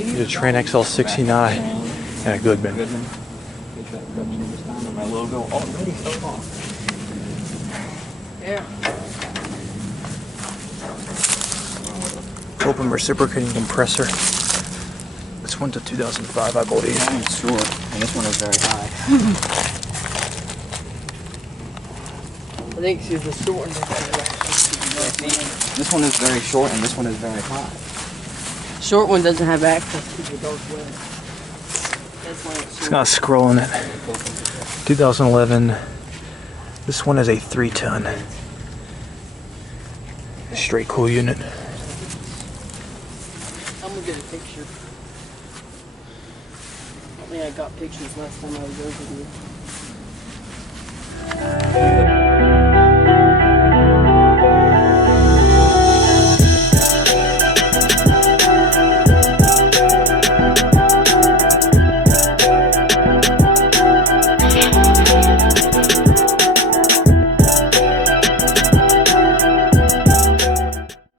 Here's a Trane XL16i and a Goodman. HVAC Productions this time, and my logo already fell off. Yeah. Open reciprocating compressor. This one's a 2005, I believe. That one's short, and this one is very high. I think she's the short one. This one is very short, and this one is very high. Short one doesn't have access to the dark web. That's why It's got a scroll in it. 2011. This one is a 3-ton. Straight cool unit. I'm gonna get a picture. I think I got pictures last time I was over here.